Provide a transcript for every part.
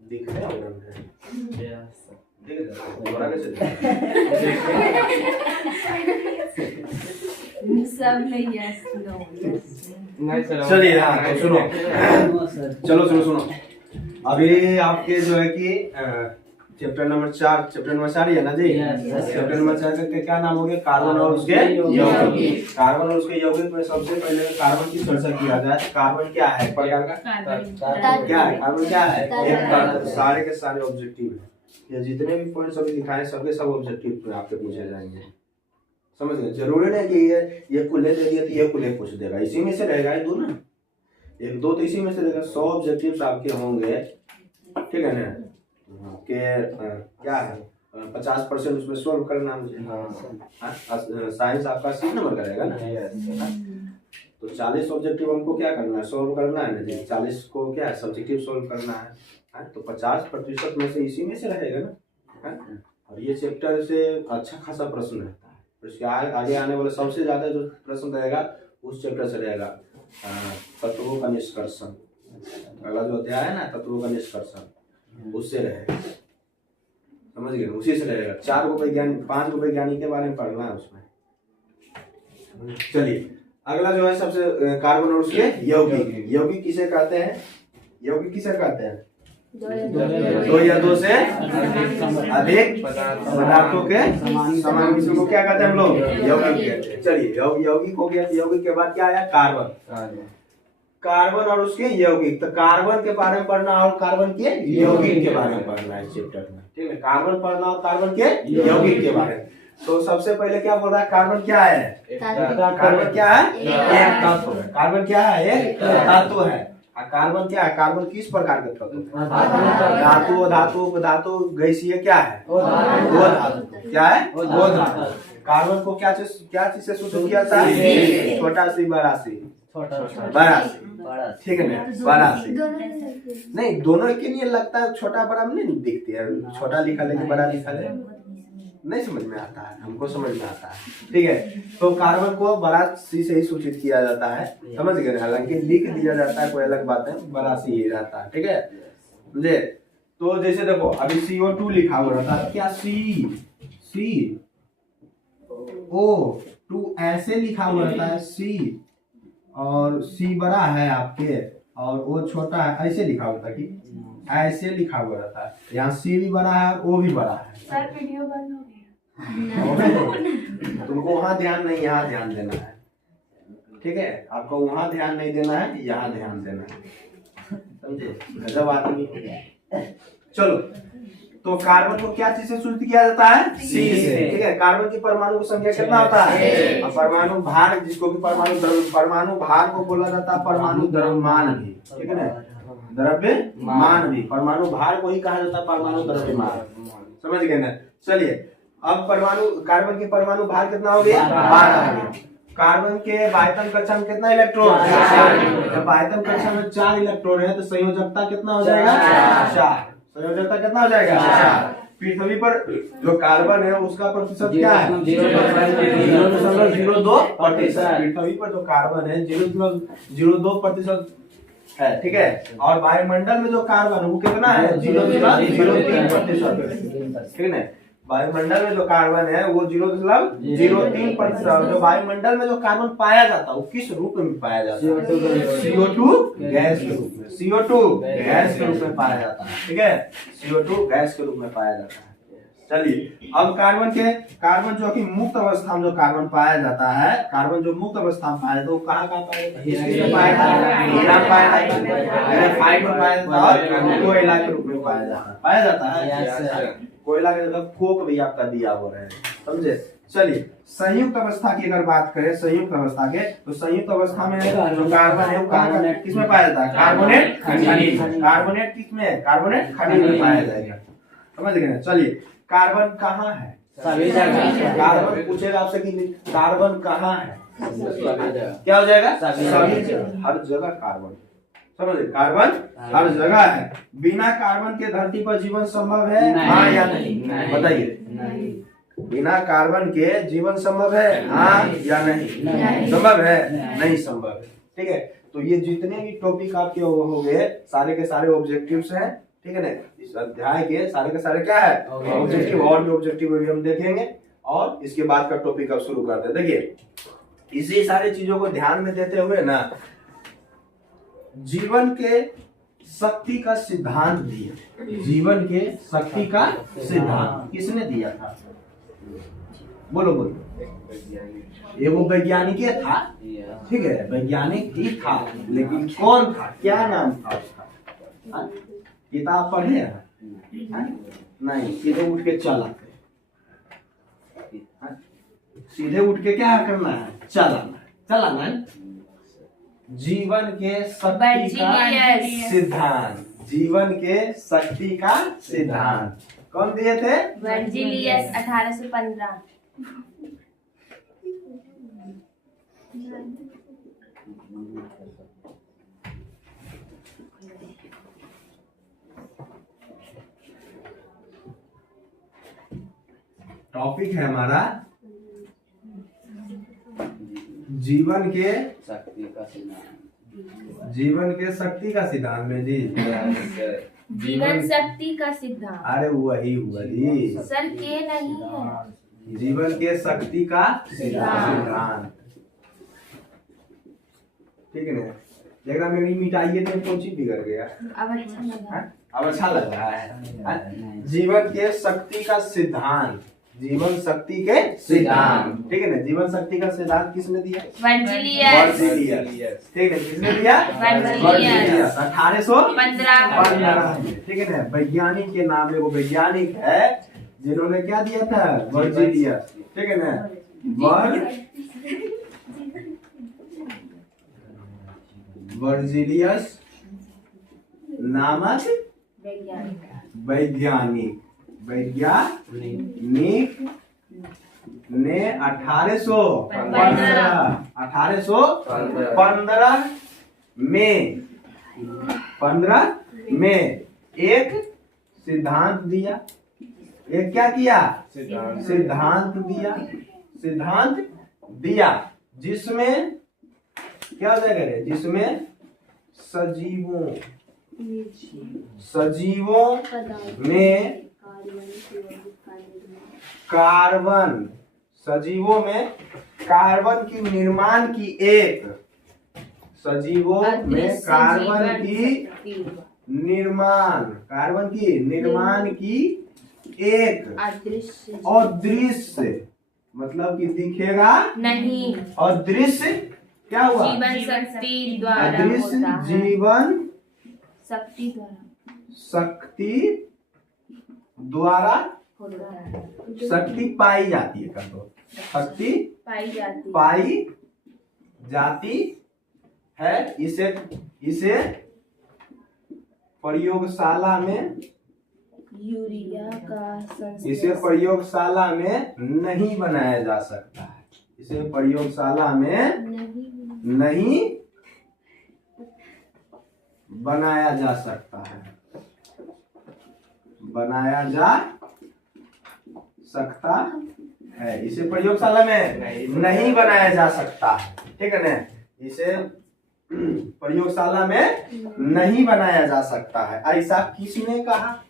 दिख रहा है सब नहीं यस नो चलिए हाँ तो सुनो चलो सुनो सुनो अभी आपके जो है कि चैप्टर नंबर 4 ही है ना जी। चैप्टर नंबर 4 का क्या नाम हो गया? कार्बन और उसके यौगिक। कार्बन और उसके यौगिक में सबसे पहले कार्बन की चर्चा किया जाए। कार्बन क्या है? प्रकार का क्या है? कार्बन क्या है? एक तत्व। सारे के सारे ऑब्जेक्टिव है। ये जितने भी पॉइंट्स अभी दिखाए सबके सब ऑब्जेक्टिव आपके पूछे जाएंगे। समझ गए? जरूरी नहीं कि ये कुल्ले दे दिया तो ये कुल्ले पूछ देगा, इसी में से रहेगा ये दो ना, एक दो तो इसी में से रहेगा। 100 ऑब्जेक्टिव्स आपके होंगे, ठीक है ना? के क्या है 50% उसमें सोल्व करना है मुझे। साइंस आपका 80 नंबर का रहेगा ना, तो 40 ऑब्जेक्टिव हमको क्या करना है? सोल्व करना है ना जी। 40 को क्या है? सब्जेक्टिव सोल्व करना है, तो 50% में से इसी में से रहेगा ना। और ये चैप्टर से अच्छा खासा प्रश्न रहता है। उसके आगे आने वाले सबसे ज्यादा जो प्रश्न रहेगा उस चैप्टर से रहेगा, तत्वों का निष्कर्षण। अगला जो अध्याय है ना तत्वों का निष्कर्षण, उससे रहेगा। समझ गए? उसी से रहेगा। 4 गो वैज्ञानिक 5 गो वैज्ञानिक के बारे में पढ़ना है उसमें। चलिए अगला जो है सबसे कार्बन और उसके यौगिक। यौगिक किसे कहते हैं? यौगिक किसे कहते हैं? दो या दो से अधिक पदार्थों के समान मिश्रण को क्या कहते हैं हम लोग? यौगिक कहते हैं। चलिए यौगिक हो गया। यौगिक के बाद क्या आया? कार्बन। कार्बन और उसके यौगिक। तो कार्बन के बारे में पढ़ना और कार्बन के यौगिक के बारे में पढ़ना है चैप्टर में, ठीक है? कार्बन पढ़ना और कार्बन के यौगिक के बारे में। तो सबसे पहले क्या बोल रहा है? कार्बन क्या है? कार्बन क्या है? एक तत्व है। कार्बन क्या है? एक तत्व है। कार्बन क्या है? कार्बन किस प्रकार के तत्व? धातु गैसीय क्या है? वो धातु। क्या है? वो धातु। कार्बन को क्या चीज से सूचित किया था? छोटा सी बड़ा सी, बड़ा सी, ठीक है ना? बड़ा सी नहीं, दोनों के लिए लगता है छोटा बड़ा में नहीं दिखती है। छोटा लिखा लेकिन बड़ा लिखा ले नहीं समझ में आता है, हमको समझ में आता है, ठीक है? तो कार्बन को बड़ा सी से ही सूचित किया जाता है, समझ गए? हालांकि लिख दिया जाता है कोई अलग बात है, बड़ा सी ही रहता है, ठीक है? समझे? तो जैसे देखो अभी CO2 लिखा हुआ रहता है, क्या CO2 ऐसे लिखा हुआ रहता है C, और C बड़ा है आपके और O छोटा है, ऐसे लिखा होता है कि ऐसे लिखा हुआ रहता है। यहाँ C भी बड़ा है और O भी बड़ा है। सर वीडियो बंद हो गया। तुमको वहाँ ध्यान नहीं, यहाँ ध्यान देना है, ठीक है? आपको वहाँ ध्यान नहीं देना है, यहाँ ध्यान देना है, समझे? गजब आदमी। चलो तो कार्बन को क्या चीज से सूचित किया जाता है? C से, ठीक है? कार्बन की परमाणु संख्या कितना होता है? परमाणु भार, जिसको कि परमाणु भार को बोला जाता है परमाणु द्रव्यमान भी, ठीक है ना? द्रव्यमान भी, परमाणु भार को ही कहा जाता है परमाणु द्रव्यमान। समझ गए ना? चलिए अब कार्बन की परमाणु भार कितना हो गया? 12। कार्बन के बाह्यतम कक्षा में कितना इलेक्ट्रॉन? 4। जब बाह्यतम कक्षा में 4 इलेक्ट्रॉन है तो संयोजकता कितना हो जाएगा? 4। संयोजकता कितना हो जाएगा? 4। पृथ्वी पर जो कार्बन है उसका प्रतिशत क्या है? 0.02%। पृथ्वी पर जो कार्बन है 0.02% है, ठीक है? और वायुमंडल में जो कार्बन है वो कितना है? 0.03%, ठीक है? वायुमंडल में जो कार्बन है वो 0.03%। जो वायुमंडल में जो कार्बन पाया जाता है वो किस रूप में पाया जाता है? CO2 गैस के रूप में। CO2 गैस के रूप में पाया जाता है, ठीक है? CO2 गैस के रूप में पाया जाता है। चलिए अब कार्बन जो कि मुक्त अवस्था में जो कार्बन पाया जाता है, कार्बन जो मुक्त अवस्था में पाया जाता है वो कहाँ पाया जाता है? हीरा पाया जाता है, ग्रेफाइट में पाया जाता है, और कोयला के रूप में पाया जाता है। कोयला के मतलब कोक भी आपका दिया हुआ है, समझे? चलिए संयुक्त अवस्था की अगर बात करें, संयुक्त अवस्था के, तो संयुक्त अवस्था में जो कार्बन है वो कार्बोनेट किसमें पाया जाता है? कार्बोनेट खनिज। कार्बोनेट किसमें? कार्बोनेट खनिज में पाया जाएगा, समझ गए? चलिए कार्बन कहाँ है? सभी जगह। कार्बन पूछेगा आपसे कि कार्बन कहाँ है, क्या हो जाएगा? सभी जगह, हर जगह कार्बन। समझ? कार्बन हर जगह है। बिना कार्बन के धरती पर जीवन संभव है? हाँ या नहीं? बताइए। बिना कार्बन के जीवन संभव है, हाँ या नहीं? संभव है? नहीं संभव है। ठीक है, तो ये जितने भी टॉपिक आपके हो गए सारे के सारे ऑब्जेक्टिव्स हैं। ठीक है ना, इस अध्याय के सारे क्या है? ऑब्जेक्टिव। और भी ऑब्जेक्टिव भी हम देखेंगे और इसके बाद का टॉपिक अब शुरू करते हैं। देखिए, इसी सारी चीजों को ध्यान में देते हुए ना जीवन के शक्ति का सिद्धांत दिया। जीवन के शक्ति का सिद्धांत किसने दिया था? बोलो बोलो। ये वो वैज्ञानिक था। ठीक है, वैज्ञानिक ही था, लेकिन कौन था? क्या नाम था उसका? किताब पढ़े हैं? नहीं, सीधे उठ के चला, सीधे उठ के क्या करना है? चलाना है। जीवन के शक्ति का सिद्धांत। जीवन के शक्ति का सिद्धांत कौन दिए थे? वर्जिलियस 1815। टॉपिक है हमारा जीवन के शक्ति का सिद्धांत। जीवन के शक्ति का सिद्धांत में जी जीवन शक्ति का सिद्धांत। अरे वही हुआ जी सर, के नहीं है। जीवन के शक्ति का सिद्धांत। ठीक है ना, देखना मेरी मिटाइए तो कौन चीज बिगड़ गया? अब अच्छा लगा। अब अच्छा लग रहा है। जीवन के शक्ति का सिद्धांत। जीवन शक्ति के सिद्धांत। ठीक है ना, जीवन शक्ति का सिद्धांत किसने दिया? वर्जिलियस। ठीक है, किसने दिया? वर्जिलियस 1815। ठीक है ना, वैज्ञानिक के नाम में वो वैज्ञानिक है जिन्होंने क्या दिया था? वर्जिलियस। ठीक है ना, वर्जिलियस नामक वैज्ञानिक ने 1815 में एक सिद्धांत दिया। एक क्या किया? सिद्धांत दिया जिसमें क्या हो जाएगा? जिसमें सजीवों में कार्बन की निर्माण की एक अदृश्य मतलब कि दिखेगा नहीं। अदृश्य क्या हुआ? जीवन शक्ति द्वारा अदृश्य होता है। जीवन शक्ति द्वारा शक्ति पाई जाती है। कर दो, शक्ति पाई जाती है। इसे प्रयोगशाला में यूरिया का इसे प्रयोगशाला में नहीं बनाया जा सकता है। इसे प्रयोगशाला में नहीं बनाया जा सकता है। बनाया जा सकता है, इसे प्रयोगशाला में नहीं बनाया जा सकता है। ठीक है ना, इसे प्रयोगशाला में नहीं बनाया जा सकता है। ऐसा किसने कहा?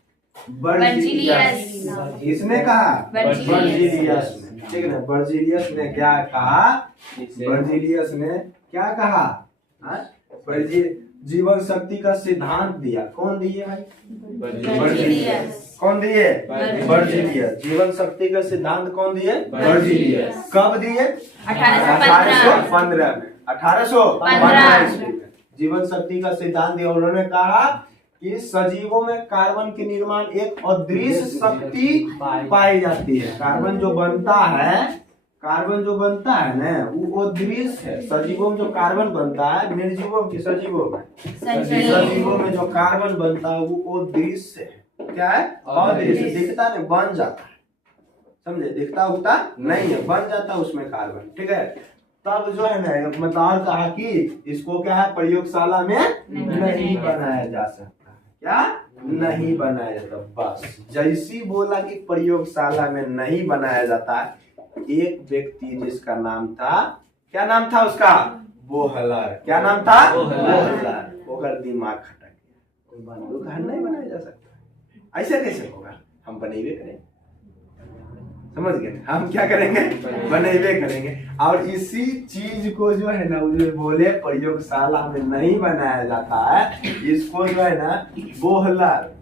वर्जिलियस। किसने कहा? वर्जिलियस ने। ठीक है ना, वर्जिलियस ने क्या कहा? वर्जिलियस ने क्या कहा? जीवन शक्ति का सिद्धांत दिया। कौन दिए भाई? वर्जिलियस। कौन दिए? वर्जिलियस। जीवन शक्ति का सिद्धांत कौन दिए? वर्जिलियस। कब दिए? 1815 में। 1815 में जीवन शक्ति का सिद्धांत दिया। उन्होंने कहा कि सजीवों में कार्बन के निर्माण एक अदृश्य शक्ति पाई जाती है। कार्बन जो बनता है ना वो अदृश्य है। सजीवों में जो कार्बन बनता है, निर्जीवों की सजीवों में जो कार्बन बनता है वो अदृश्य है। क्या है? अदृश्य। दिखता नहीं, बन जाता है। समझे? दिखता होता नहीं है, बन जाता है उसमें कार्बन। ठीक है, तब जो है ना मतलब कहा कि इसको क्या है? प्रयोगशाला में नहीं बनाया जा सकता है। क्या नहीं बनाया जाता। बस जैसी बोला कि प्रयोगशाला में नहीं बनाया जाता, एक व्यक्ति जिसका नाम था, क्या नाम था उसका? बोहलर। क्या नाम था? बोहलर। ओकर दिमाग खटक गया, तो घर नहीं बनाया जा सकता। ऐसे कैसे होगा? हम बनेबे करेंगे, समझ गए? हम क्या करेंगे? बनेबे करेंगे। और इसी चीज को जो है ना, जो बोले प्रयोगशाला में नहीं बनाया जाता है, इसको जो है ना बोहलर,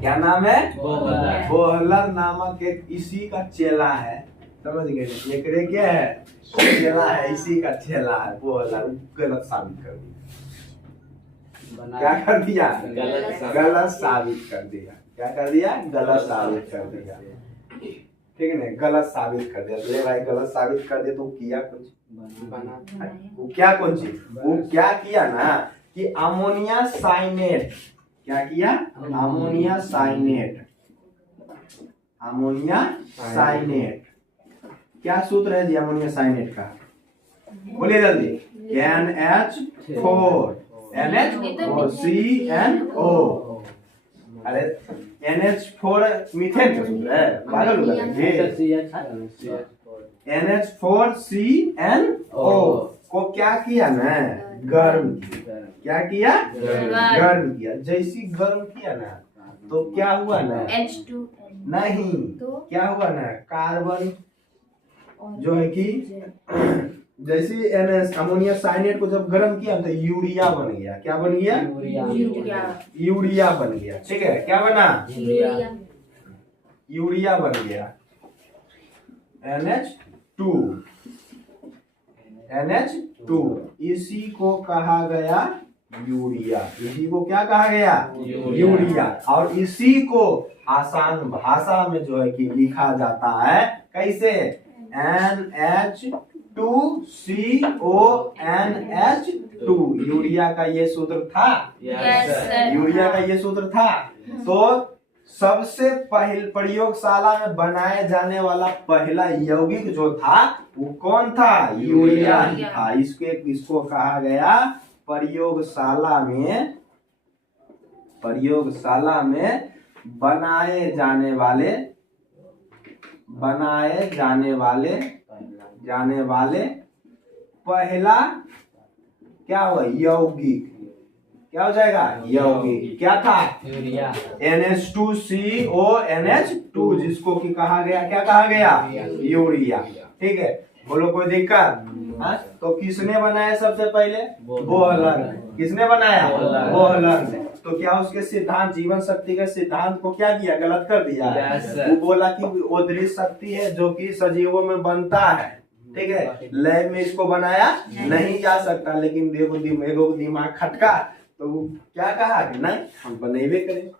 क्या नाम है? बोहलर। बोहलर नामक एक इसी का चेला है, समझ गए? एकरे क्या है? चेला है, इसी का चेला है बोहलर। गलत साबित कर दिया। क्या कर दिया? गलत साबित कर दिया। क्या कर दिया? गलत साबित कर दिया। ठीक है ना? गलत साबित कर दिया। ले भाई, गलत साबित कर दे तो किया कुछ बना। वो क्या कौन चीज? वो क्या किया ना कि अमोनिया साइनेट, क्या किया? अमोनिया साइनेट। अमोनिया साइनेट क्या सूत्र है जी अमोनिया साइनेट का? बोलिए जल्दी। NH4 CnO। अरे NH4 मीथेन का सूत्र है, पागल हो गए। NH4CnO को क्या किया ना? गर्म किया। क्या किया? गर्म किया। जैसी गर्म किया ना तो क्या हुआ ना? H2 नहीं, तो क्या हुआ ना? कार्बन जो है कि जैसे NH अमोनिया साइनेट को जब गर्म किया तो यूरिया बन गया। क्या बन गया? यूरिया बन गया। ठीक है, क्या बना? यूरिया बन गया। NH2 इसी को कहा गया यूरिया। इसी को क्या कहा गया? यूरिया। और इसी को आसान भाषा में जो है कि लिखा जाता है कैसे? NH2CONH2। यूरिया का ये सूत्र था। यूरिया का ये सूत्र था। तो सबसे पहले प्रयोगशाला में बनाए जाने वाला पहला यौगिक जो था वो कौन था? यूरिया ही था। इसको कहा गया प्रयोगशाला में बनाए जाने वाले पहला क्या हुआ? यौगिक। क्या हो जाएगा? यौगिक। क्या था? यूरिया। NH2CONH2 जिसको कि कहा गया, क्या कहा गया? यूरिया। ठीक है, बोलो कोई दिक्कत? हाँ? तो किसने बनाया सबसे पहले? बोहलर। किसने बनाया? बोहलर ने। तो क्या उसके सिद्धांत, जीवन शक्ति के सिद्धांत को क्या किया? गलत कर दिया। वो बोला कि वो दृश्य शक्ति है जो कि सजीवों में बनता है। ठीक है, लैब में इसको बनाया नहीं जा सकता, लेकिन देखो दिमाग खटका तो वो क्या कहा कि नहीं हम बनेबे करें,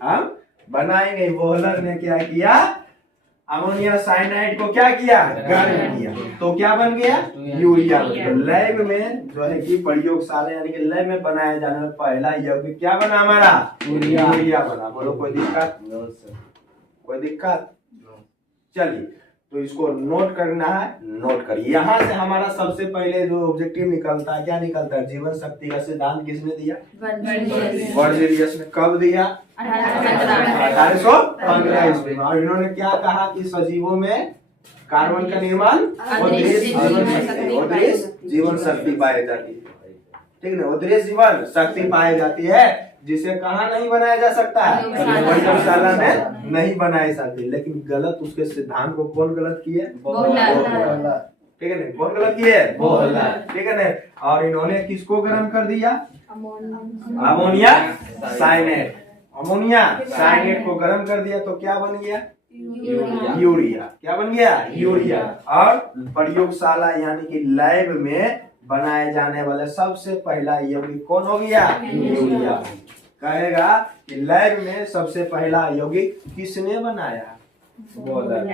हम बनाएंगे। बोहलर ने क्या किया? अमोनिया साइनाइड को क्या किया? गर्म किया। तो क्या बन गया? यूरिया बन गया। लैब में जो है कि प्रयोगशाला यानी कि लैब में बनाया जाने वाला पहला यौगिक क्या बना हमारा? यूरिया बना। बोलो कोई दिक्कत? कोई दिक्कत? चलिए, तो इसको नोट करना है, नोट करिए। यहाँ से हमारा सबसे पहले जो ऑब्जेक्टिव निकलता है, क्या निकलता है? जीवन शक्ति का सिद्धांत किसने दिया? वर्जिलियस ने। कब दिया? 1815 ईस्वी में। और इन्होंने क्या कहा कि सजीवों में कार्बन का निर्माण जीवन शक्ति पाई जाती है। ठीक है, उद्देश्य जीवन शक्ति पाई जाती है, जिसे कहाँ नहीं बनाया जा सकता है? प्रयोगशाला में नहीं बनाई सकती। लेकिन गलत उसके सिद्धांत को कौन गलत किए? बोहलर। ठीक है ना? कौन गलत किए? बोहलर। ठीक है ना? और इन्होंने किसको गर्म कर दिया? अमोनिया साइनेट। अमोनिया साइनेट को गर्म कर दिया तो क्या बन गया? यूरिया। क्या बन गया? यूरिया। और प्रयोगशाला यानी कि लैब में बनाए जाने वाले सबसे पहला यौगिक कौन हो गया? यूरिया। कहेगा कि लैब में सबसे पहला यौगिक किसने बनाया? बोहलर।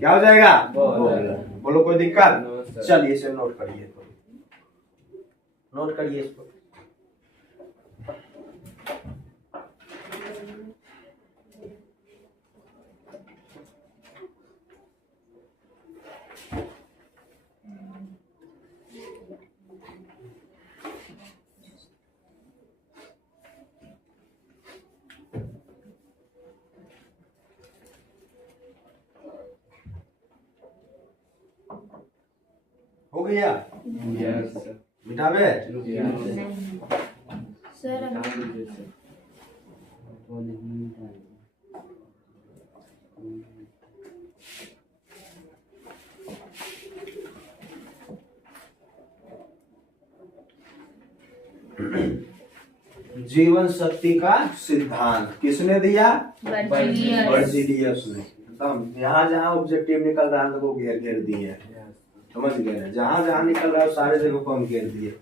क्या हो जाएगा? बोहलर। बोलो कोई दिक्कत? चलिए इसे नोट करिए, नोट करिए इसको। गया Yes. मिटावे सर जीवन शक्ति का सिद्धांत किसने दिया? वर्जिलियस वर्जिलियस ने। तो यहाँ जहाँ ऑब्जेक्टिव निकल रहा है तो वो घेर घेर दिए, समझ गए? जहाँ जहाँ निकल रहा है सारे जगह को हम घेर दिए।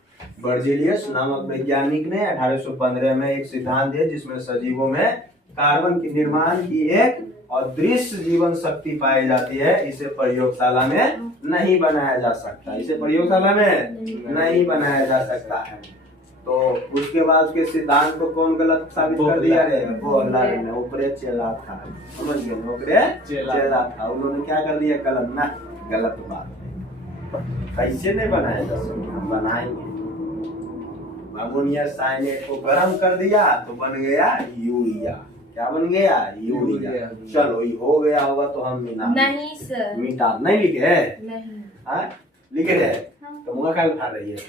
वर्जिलियस नामक वैज्ञानिक ने 1815 में एक सिद्धांत दिया जिसमें सजीवों में कार्बन के निर्माण की एक अदृश्य जीवन शक्ति पाई जाती है। इसे प्रयोगशाला में नहीं बनाया जा सकता, इसे प्रयोगशाला में नहीं बनाया जा सकता है। तो उसके बाद उसके सिद्धांत को कौन गलत साबित कर दिया रे? वो अल्लाह ने, ऊपरे चेला था, समझ गए? ऊपरे चेला था, उन्होंने क्या कर दिया? कलम ना, गलत बात है। कैसे नहीं बनाया जा सकता? हम बनाएंगे। अमोनिया साइनेट को गर्म कर दिया तो बन गया यूरिया। क्या बन गया? यूरिया। चलो ये हो गया होगा तो हम नहीं सर, मिटा नहीं लिखे? नहीं हाँ लिखे है तो मुँह क्या उठा रही है तो?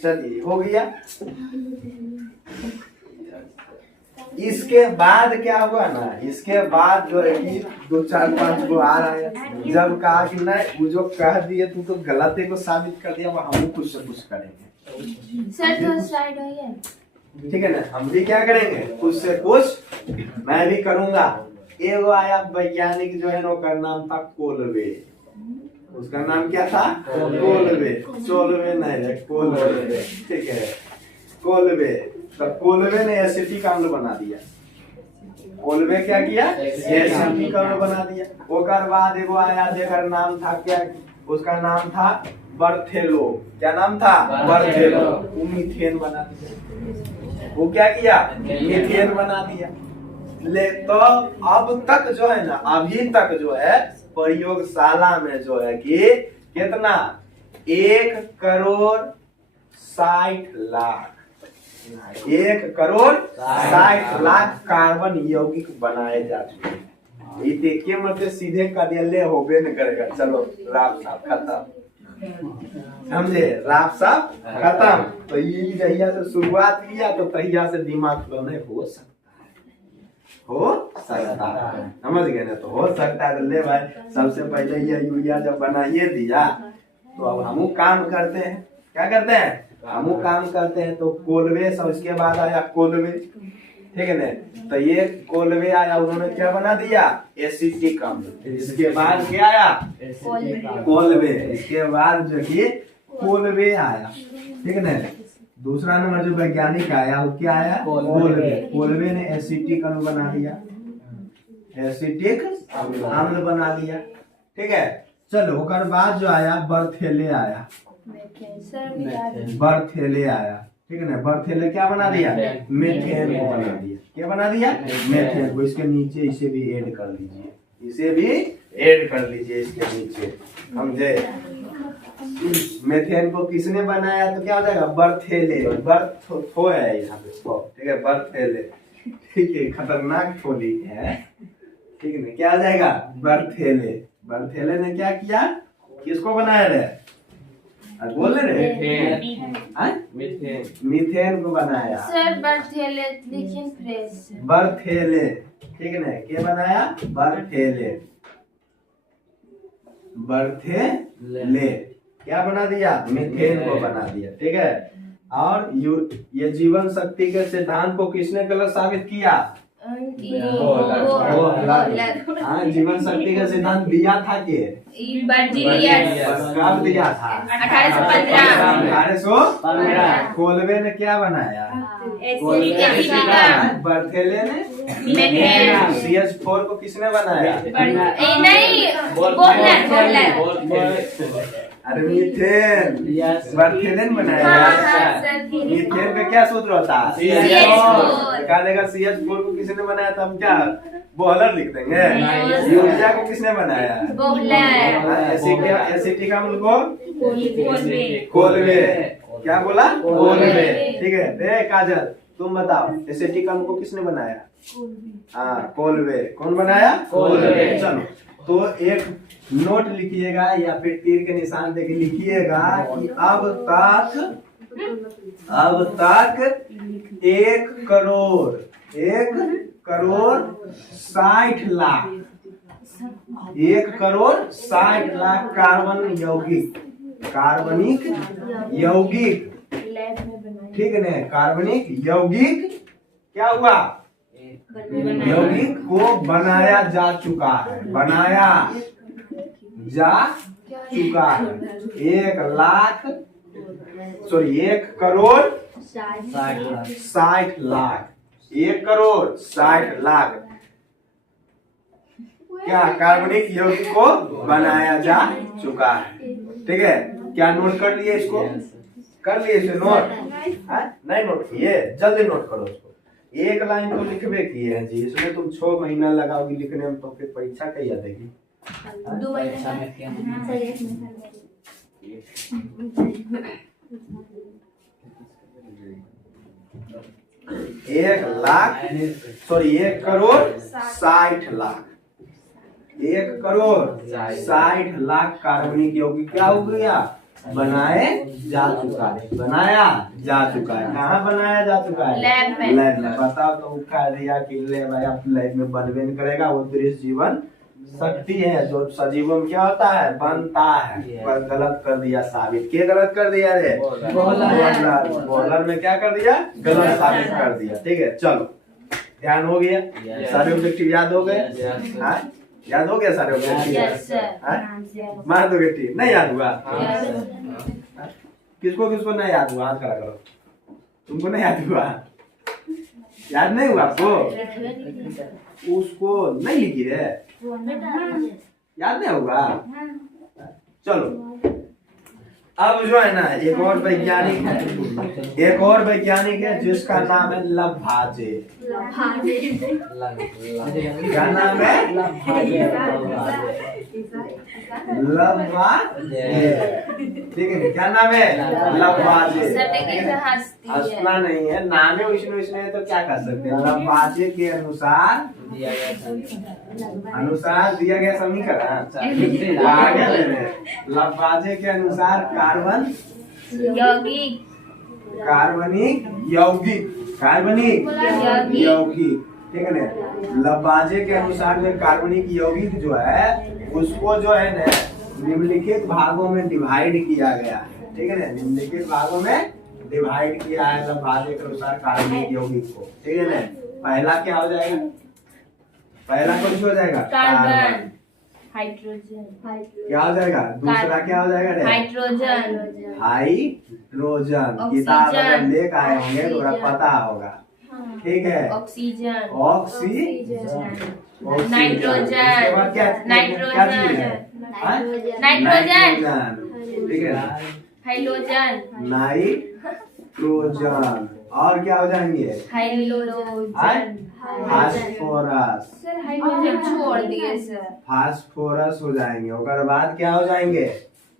चलिए हो गया। इसके बाद क्या हुआ ना, इसके बाद जो है कि 2 4 5 को आ रहा है। जब कहा कि नहीं वो जो कह दिए तू तो गलती को साबित कर दिया, हम कुछ से कुछ करेंगे। सर तो स्लाइड हो गया, ठीक है ना? हम भी क्या करेंगे? कुछ से कुछ मैं भी करूंगा। एगो आया वैज्ञानिक जो है ना, उसका नाम था कोलवे। उसका नाम क्या था? कोलवे। सोलवे नहीं रे, कोलवे। ठीक है, कोलवे। तो कोलवे ने एसिटिक अम्ल बना दिया। कोलवे क्या किया? एसिटिक अम्ल बना दिया। ओकर बाद एगो आया जेकर नाम था क्या? उसका नाम था बर्थेलो। क्या नाम था? बर्थेलो। वो मीथेन बना दिया। वो क्या किया? मीथेन बना दिया। ले तो अब तक जो है ना, अभी तक जो है प्रयोगशाला में जो है कि कितना 1,60,00,000 1,60,00,000 कार्बन यौगिक बनाए जा चुके हैं। ये देखिए मतलब सीधे कदियले होबे न करेगा। चलो राफ साहब खत्म, समझे? राफ साहब खत्म। तो ये जहिया से शुरुआत किया तो तहिया से दिमाग फ्लो नहीं हो सकता, हो सकता है, समझ गए ना? तो हो सकता है। ले भाई सबसे पहले ये यूरिया जब बनाइए दिया तो अब हम काम करते हैं। क्या करते हैं? हम काम करते हैं। तो कोलवे सब, इसके बाद आया कोलवे, ठीक है ना? तो ये कोलवे आया, उन्होंने क्या बना दिया? एसिटिक अम्ल। इसके बाद क्या आया? कोलवे। इसके बाद जो कि कोलवे आया, ठीक है ना? दूसरा नंबर जो वैज्ञानिक आया वो क्या आया? कोलवे। कोलवे ने एसिटिक अम्ल बना दिया, एसिटिक अम्ल बना दिया, ठीक है? चलो ओकर बाद जो आया बर्थेले आया, बर्थेले आया, ठीक है ना? बर्थेले क्या बना दिया? मेथेन को बना दिया। क्या बना दिया? मेथेन को। इसके नीचे इसे भी ऐड कर लीजिए, इसे भी ऐड कर लीजिए इसके नीचे, समझे? मेथेन को किसने बनाया? तो क्या हो जाएगा? बर्थेले। बर्थ थो है यहाँ पे, ठीक है? बर्थेले, ठीक है? खतरनाक थोड़ी है, ठीक है? क्या हो जाएगा? बर्थेले। बर्थेले ने क्या किया? किसको बनाया रे? बोल रहे? मीथेन को बनाया। सर बर्थेले लेकिन फ्रेश। बर्थेले, ठीक है ना? क्या बनाया? बर्थेले। बर्थेले क्या बना दिया? मीथेन को बना दिया, ठीक है? और ये जीवन शक्ति के सिद्धांत को किसने गलत साबित किया? हाँ, जीवन शक्ति का सिद्धांत दिया था कि कब दिया था? 1815। कोलवे ने क्या बनाया? बर्थेले ने CH4 को किसने बनाया? अरे मीथेन, बर्थेले ने बनाया। मीथेन का क्या सूत्र होता है? क्या देगा? CH4 को किसने बनाया था? हम क्या बोहलर लिख देंगे? यूरिया को किसने बनाया? एसिटिक अम्ल को कोलवे। क्या बोला? कोलवे, ठीक है? देख काजल तुम बताओ, एसिटिक अम्ल को किसने बनाया? हाँ कोलवे। कौन बनाया? कोलवे। चलो तो एक नोट लिखिएगा या फिर तीर के निशान देके लिखिएगा कि अब तक 1 करोड़ 60 लाख कार्बनिक यौगिक लैब में बनाए। ठीक है ना, कार्बनिक यौगिक क्या हुआ, यौगिक को बनाया जा चुका है, 1 करोड़ 60 लाख क्या कार्बनिक यौगिक को बनाया जा चुका है। ठीक है, क्या नोट कर लिए इसको, कर लिए इसे नोट, नहीं नोट किए, जल्दी नोट करो इसको। एक लाइन तो लिखबे किए हैं जी, इसमें तुम 6 महीना लगाओगी लिखने में, तो फिर परीक्षा कैसे देगी। 2 महीने अच्छा में क्या एक करोड़ 60 लाख 1 करोड़ 60 लाख कार्बनिक यौगिक क्या हो गया, बनाया जा चुका है। कहाँ बनाया जा चुका है, लैब में। बताओ तो कह दिया कि लैब में बनबे नहीं करेगा, वो दृश्य जीवन शक्ति है जो सजीवों में क्या होता है, बनता है। पर गलत कर दिया साबित, क्या गलत कर दिया रे, बॉलर में क्या कर दिया, गलत साबित कर दिया। ठीक है, चलो ध्यान हो गया, सारे ऑब्जेक्टिव याद हो गए, याद हो गया सारे ऑब्जेक्टिव, मार दो गिट्टी, नहीं याद हुआ, किसको किसको नहीं याद हुआ, हाथ खड़ा करो, तुमको नहीं याद हुआ, याद नहीं हुआ आपको, उसको नहीं लिखी रे, याद नहीं होगा। चलो अब जो है ना एक और वैज्ञानिक है जिसका नाम है लब्बाजे। क्या नाम है, लब्बाजे। ठीक है, क्या नाम है, लब्बाजे। हंसना नहीं है, नाम है उसने है तो क्या कर सकते हैं। लब्बाजे के अनुसार दिया गया समीकरण, लब्बाजे के अनुसार कार्बनिक यौगिक, ठीक है ना। लब्बाजे के अनुसार जो कार्बनिक यौगिक जो है उसको जो है ना निम्नलिखित भागों में डिवाइड किया गया है। ठीक है ना, निम्नलिखित भागों में डिवाइड किया है लब्बाजे के अनुसार कार्बनिक यौगिक को। ठीक है ना, पहला क्या हो जाएगा, पहला कौन सा हो जाएगा, कार्बन, हाइड्रोजन, क्या हो जाएगा, दूसरा क्या हो जाएगा, हाइड्रोजन। किताब अगर लेकर आए होंगे तो पता होगा। ठीक है, ऑक्सीजन, नाइट्रोजन, ठीक है, नाइट्रोजन, और क्या हो जाएंगे, फास्फोरस, छोड़ दिए सर, फास्फोरस हो जाएंगे। उसके बाद क्या हो जाएंगे,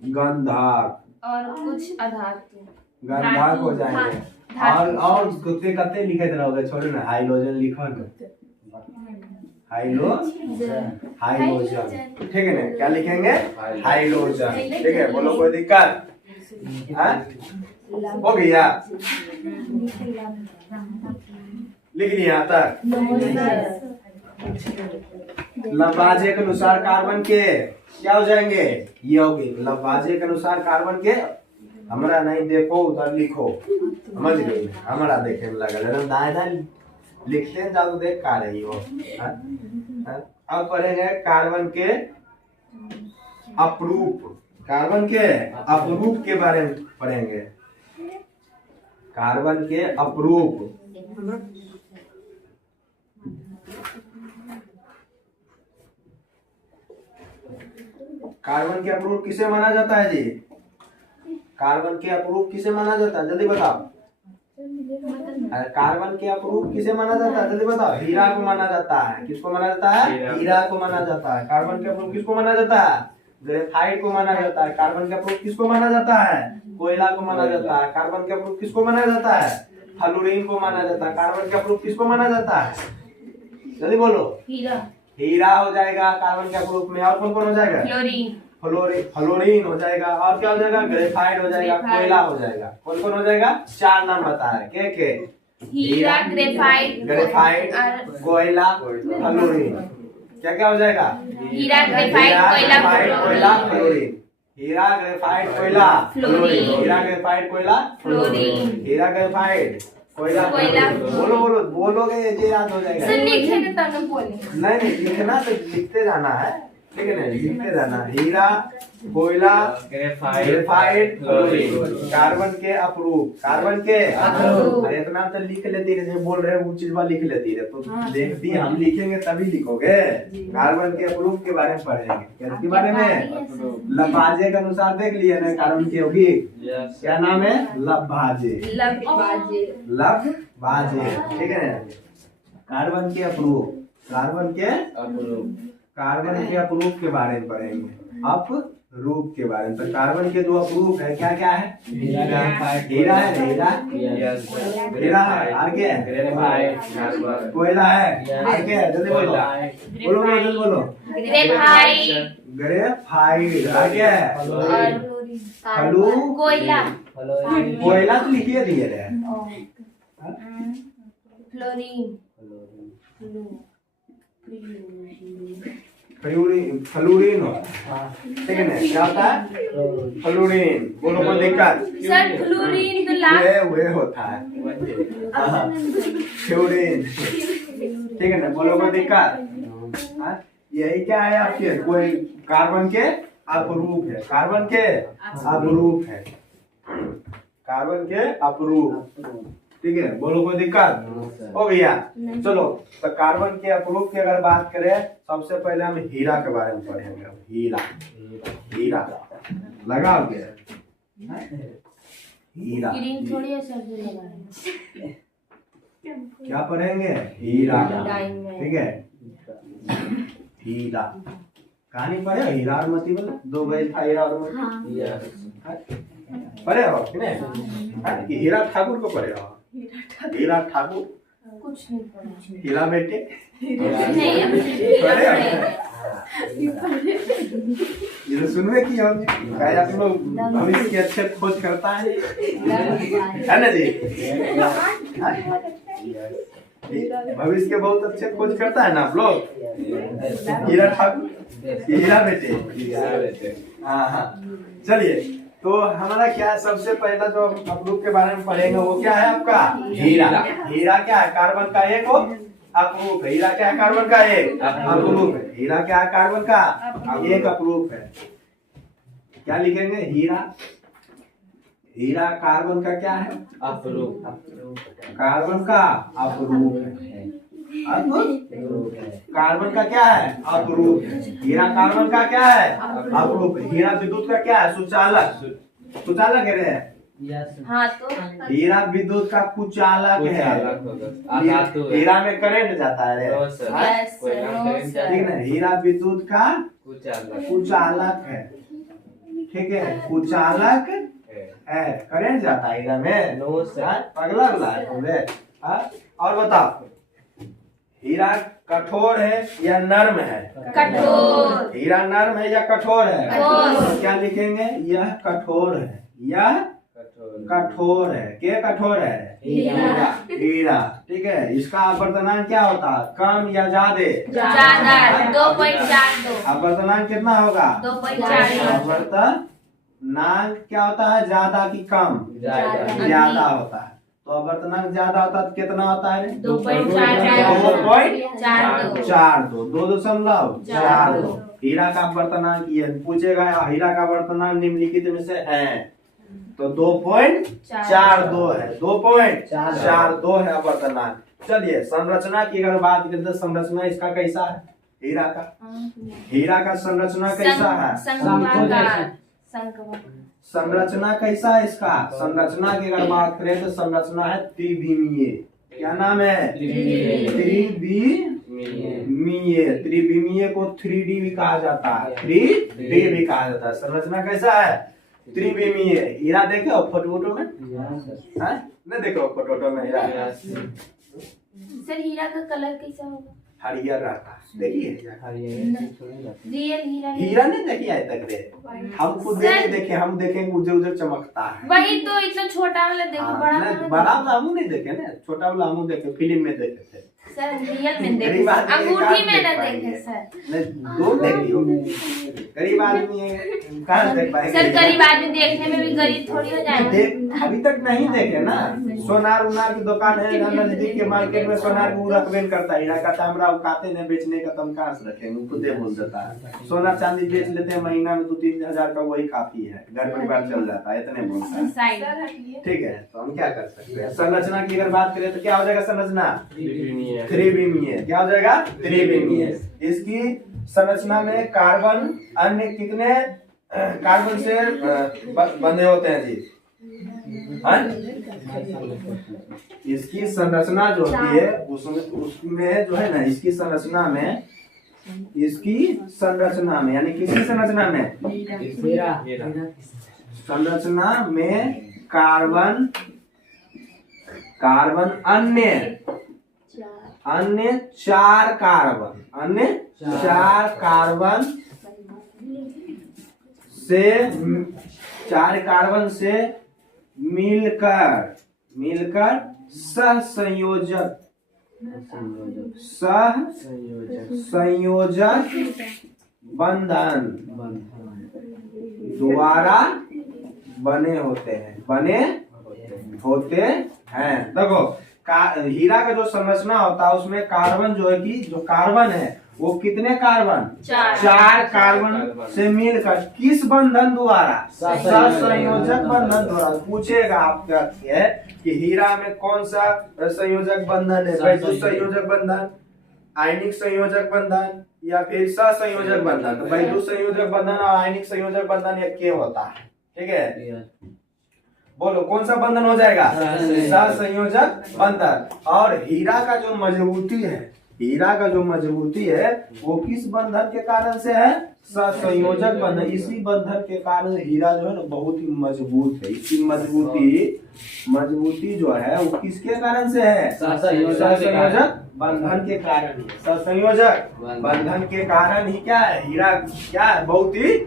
गंधक, और कुछ अधातु, गंधक हो जाएंगे। और कुत्ते कत्ते लिखे रहोगे, छोड़ो ना, हाइड्रोजन लिखो ना, हाइड्रोजन। ठीक है ना, क्या लिखेंगे, हाइड्रोजन। ठीक है, बोलो कोई दिक्कत हो गया, लिख लिया यहाँ तक। लब्बाजे के अनुसार कार्बन के क्या हो जाएंगे, यौगिक। लब्बाजे के अनुसार कार्बन के, हमारा नहीं देखो उधर लिखो, समझ गई, हमारा देखे में लगा दाएं लिखते जाओ तो देख का रही हो। अब पढ़ेंगे कार्बन के अपरूप, कार्बन के अपरूप के बारे में पढ़ेंगे। कार्बन के अपरूप, कार्बन के अपरूप किसे माना जाता है जी, कार्बन के अपरूप किसे माना जाता है, जल्दी बताओ। कार्बन के अपरूप किसे माना जाता है, जल्दी बताओ। हीरा को माना जाता है, किसको माना जाता है, हीरा को माना जाता है। कार्बन के अपरूप किसको माना जाता है, ग्रेफाइट को माना जाता है। कार्बन के अपरूप किसको माना जाता है, कोयला को माना जाता है। कार्बन के अपरूप किसको माना जाता है, फ्लोरीन को माना जाता है। कार्बन के अपरूप किसको माना जाता है, जल्दी बोलो। हीरा, हीरा हो जाएगा कार्बन के ग्रुप में। और कौन कौन हो जाएगा? फ्लोरीन। फ्लोरीन हो जाएगा। और क्या हो जाएगा? ग्रेफाइट हो जाएगा, कोयला हो जाएगा। कौन कौन हो जाएगा? 4 नाम बताया। के हीरा, ग्रेफाइट कोयला, फ्लोरीन। क्या क्या हो जाएगा? हीरा, ग्रेफाइट, कोयला, फ्लोरीन। हीरा, ग्रेफाइट, कोयला, फ्लोरीन। हीरा, ग्रेफाइट, कोयला, फ्लोरीन। हीरा, ग्रेफाइट, कोयला, कोयला। बोलो बोलोगे ये याद हो जाएगा। सर लिखेंगे तब हम बोलेंगे। नहीं लिखना तो लिखते जाना है, ठीक है ना, लिखते जाना। हीरा, कोयला, ग्रेफाइट, फ्लोरीन। कार्बन के अप्रूप, कार्बन के अप्रूप। अरे इतना तो लिख लेती है, बोल रहे वो चीज लिख लेती है तो देखती हम लिखेंगे तभी लिखोगे। कार्बन के अप्रूप के बारे में पढ़ेंगे। किसके बारे में? लभाजे के अनुसार देख लिया ना कार्बन की होगी। क्या नाम है? लभाजे, लभाजे, ठीक है ना। कार्बन के अप्रूप, कार्बन के अप्रूप के बारे में पढ़ेंगे। अपरूप के बारे में। तो कार्बन के जो अप्रूप है क्या क्या है? हीरा है, हीरा है, आगे कोयला है, आगे जल्दी बोलो, जल्दी बोलो। ग्रेफाइट, आगे कोयला, कोयला तो लिखिए दिए रहे। फ्लोरीन, फ्लोरीन होता है, ठीक है ना। क्या होता है? फ्लोरीन। बोलो कोई दिक्कत? सर फ्लोरीन तो वे होता है फ्लोरीन, ठीक है ना। बोलो कोई दिक्कत? यही क्या है आपके? कोई कार्बन के अपरूप है, कार्बन के अपरूप है, कार्बन के अपरूप, ठीक है। बोलो कोई दिक्कत हो भैया? चलो तो कार्बन के अप्रूप की अगर बात करें, सबसे पहले हम हीरा के बारे में पढ़ेंगे। हीरा लगाओगे? हीरा थोड़ी असर लगा क्या पढ़ेंगे? हीरा, ठीक है। हीरा कहानी पढ़े? हीरा और मोती वाला, 2 बैल था हीरा और मोती, पढ़े हो कि नहीं? हीरा ठाकुर को पढ़े हो? हीरा ठाकुर कुछ नहीं पढ़ा। हीरा बेटे ये तो सुनवे की हम कहे आप लोग भविष्य के अच्छे खोज करता है ना जी? भविष्य के बहुत अच्छे खोज करता है ना आप लोग। हीरा ठाकुर, हीरा बेटे। हाँ, चलिए तो हमारा क्या है? सबसे पहला जो अप्रूप के बारे में पढ़ेंगे वो क्या है आपका? हीरा। हीरा क्या है? कार्बन का एक अप्रूप है। हीरा क्या है? कार्बन का एक अप्रूप है। हीरा क्या है? कार्बन का एक अप्रूप है। क्या लिखेंगे? हीरा कार्बन का क्या है? अप्रूप। कार्बन का अप्रूप है। कार्बन का क्या है? अप्रूप। हीरा कार्बन का क्या है? अप्रूप। हीरा विद्युत का क्या है? सुचालक। सुचालक है रे? हाँ तो हीरा विद्युत का कुचालक है। हीरा में करंट जाता है रे, ठीक है। हीरा विद्युत का कुचालक है, ठीक है। कुचालक है, करंट जाता है हीरा में। अगला है। और बताओ, हीरा कठोर है या नर्म है? कठोर। हीरा नर्म है या कठोर है? कठोर। क्या लिखेंगे? यह कठोर है, यह कठोर है। क्या कठोर है? हीरा, ठीक है। इसका अपवर्तनांक क्या होता है? कम या ज्यादा? 2.42। अपवर्तनांक कितना होगा? 2.42। अपवर्तनांक क्या होता है? ज्यादा की कम? ज्यादा होता है। तो अपवर्तनांक ज्यादा होता है तो कितना होता है? 2.42। 2.42। हीरा का अपवर्तनांक ये पूछेगा, हीरा का अपवर्तनांक निम्नलिखित में से है तो 2.42 है। 2.42 है अपवर्तनांक। चलिए संरचना की अगर बात करें तो संरचना इसका कैसा है? हीरा का संरचना कैसा है? संरचना कैसा है इसका? संरचना की अगर बात करें तो संरचना है त्रिविमीय। क्या नाम है? त्रिविमीय को 3D भी कहा जाता है, 3D भी कहा जाता है। संरचना कैसा है? त्रिविमीय। हीरा देखे हो फोटो में? नहीं देखे हो फोटो में हीरा? सर हीरा का कलर कैसा होगा? हरियर रहता है। देखिए रियल हीरा हीरा नहीं देखिए आज तक रे, हम खुद नहीं देखे, हम देखेंगे उजर उजर चमकता है। वही तो इतना छोटा वाला देखो, हाँ, बड़ा नहीं, वाला बड़ा वाला हम नहीं देखे ना, छोटा वाला हम देखे, फिल्म में देखे थे। सर रियल में देखे, गरीब आदमी अंगूठी कहाँ में ना देख देखे पाएंगे? सर। नहीं दो देख लियो, गरीब आदमी है कहाँ देख पाएंगे? सर गरीब आदमी देखने में भी गरीब थोड़ी हो जाएंगे। देख अभी तक नहीं देखे ना। सोनार उनार की दुकान है ना, नजदीक के मार्केट में सोनार को रखबेन करता है, हीरा का हमरा उकाते ने बेचने का, तुम कहाँ से रखेंगे? खुद बोल देता है सोना चांदी बेच लेते हैं, महीना में 2-3 हजार का, वही काफी है, घर परिवार चल जाता है, इतने बोलता है। साइड ठीक है, तो हम क्या कर सकते हैं? संरचना की अगर बात करें तो क्या हो जाएगा संरचना? त्रिविमीय। त्रिविमीय। क्या हो जाएगा? त्रिविमीय। इसकी संरचना में कार्बन अन्य कितने कार्बन से बंधे होते हैं जी? हाँ? इसकी संरचना जो होती है उसमें जो है ना, इसकी संरचना में यानी किसकी संरचना में? संरचना में कार्बन अन्य 4 कार्बन से मिलकर सहसंयोजक बंधन द्वारा बने होते हैं। देखो हीरा का जो संरचना होता है उसमें कार्बन जो है कि जो कार्बन है वो कितने कार्बन? 4 कार्बन से मिलकर किस बंधन द्वारा? सहसंयोजक बंधन द्वारा। पूछेगा आपका कि हीरा में कौन सा संयोजक बंधन है? भाई संयोजक बंधन, आयनिक संयोजक बंधन या फिर सहसंयोजक बंधन। तो भाई संयोजक बंधन और आयनिक संयोजक बंधन एक के होता है। ठीक है, बोलो कौन सा बंधन हो जाएगा? सहसंयोजक बंधन। और हीरा का जो मजबूती है वो किस बंधन के कारण से है? सहसंयोजक बंधन। इसी बंधन के कारण हीरा जो है ना बहुत ही मजबूत है। इसकी मजबूती जो है वो किसके कारण से है? सहसंयोजक बंधन के कारण ही। सहसंयोजक बंधन के कारण ही क्या है? हीरा क्या है? बहुत ही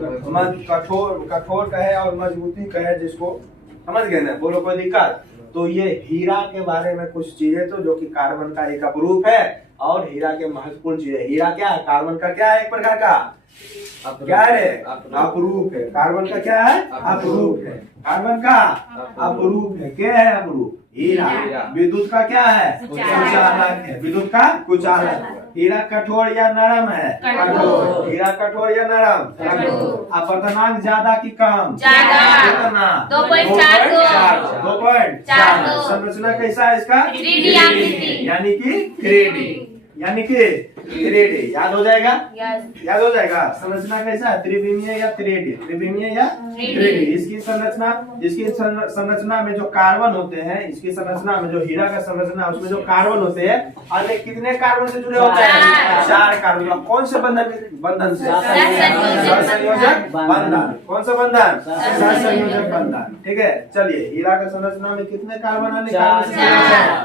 कठोर कहे और मजबूती कहे, जिसको समझ गए ना? बोलो कोई दिक्कत? तो ये हीरा के बारे में कुछ चीजें तो जो कि कार्बन का एक अपरूप है और हीरा के महत्वपूर्ण चीज है। हीरा क्या है? कार्बन का क्या है? एक प्रकार का क्या है? अपरूप है। कार्बन का क्या है? अपरूप है। कार्बन का अपरूप है। क्या है अपरूप? हीरा। विद्युत का क्या है? कुचालक है। विद्युत का कुचालक। हीरा कठोर या नरम है? कठोर। हीरा कठोर या नरम? कठोर। अपवर्तनांक ज्यादा की कम? ज्यादा। कितना? 2.42। संरचना कैसा है इसका? यानी कि 3D। याद हो जाएगा? याद हो जाएगा। संरचना कैसा है? त्रिविमीय या 3D। इसकी संरचना में जो कार्बन होते हैं, इसकी संरचना में जो हीरा का संरचना है उसमें जो कार्बन होते हैं, अन्य कितने कार्बन से जुड़े होते हैं? 4 कार्बन। कौन से बंधन से? सहसंयोजक बंधन। कौन सा बंधन? सहसंयोजक बंधन। ठीक है, चलिए हीरा का संरचना में कितने कार्बन अन्य कार्बन से?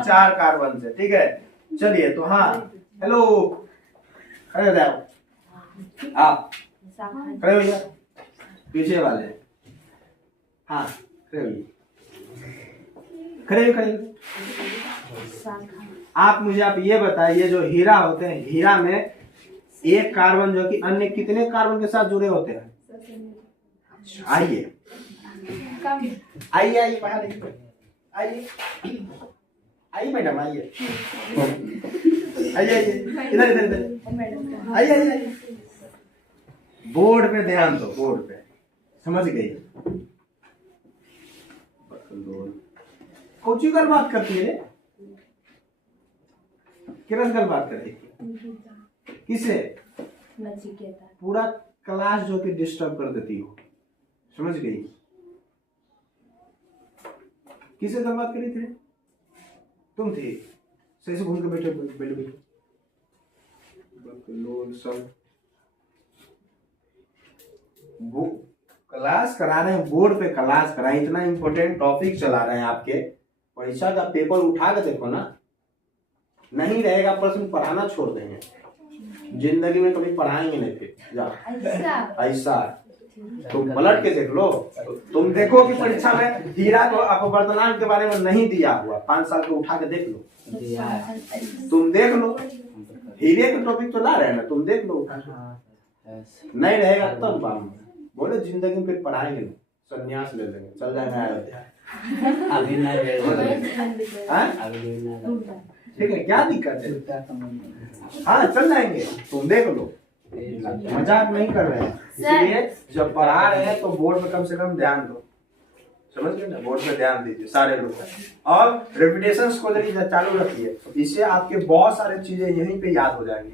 4 कार्बन से। ठीक है, चलिए तो हाँ, हेलो खड़े हो जाओ आप, खड़े होइए, पीछे वाले हाँ खड़े। आप मुझे ये बताइए, जो हीरा होते हैं, हीरा में एक कार्बन जो कि अन्य कितने कार्बन के साथ जुड़े होते हैं? आइए बाहर आइए मैडम, आइए इधर आइए। बोर्ड पे ध्यान दो, बोर्ड पे। समझ गई? कौन सी गल बात करती है? किरस गल बात कर रही थी? किसे? पूरा क्लास जो कि डिस्टर्ब कर देती हो। समझ गई? किसे गल बात करी थी? तुम थी। सही से घूम के बैठो। सब क्लास करा रहे हैं, बोर्ड पे क्लास करा, इतना इंपॉर्टेंट टॉपिक चला रहे हैं आपके। परीक्षा का पेपर उठा के देखो ना, नहीं रहेगा प्रश्न पढ़ाना छोड़ देंगे, जिंदगी में कभी पढ़ाएंगे नहीं फिर। जा ऐसा तुम पलट के देख लो, तुम देखो कि परीक्षा में हीरा को अपवर्तनांक के बारे में नहीं दिया हुआ, 5 साल को उठा के देख लो, तुम देख लो, हीरे के टॉपिक तो ला रहे हैं ना, तुम देख लो, नहीं रहेगा तब बोले जिंदगी में फिर पढ़ाएंगे नहीं, संन्यास ले लेंगे, चल जाएंगे अयोध्या। अभी नहीं ठीक है, क्या दिक्कत है? हाँ चल जाएंगे, तुम देख लो, मजाक नहीं कर रहे हैं। इसलिए जब पढ़ा रहे हैं तो बोर्ड में कम से कम ध्यान दो, समझ गए ना, बोर्ड में ध्यान दीजिए सारे लोग, और रेपिटेशंस को जरिए चालू रखिए, इससे आपके बहुत सारे चीजें यहीं पे याद हो जाएंगी।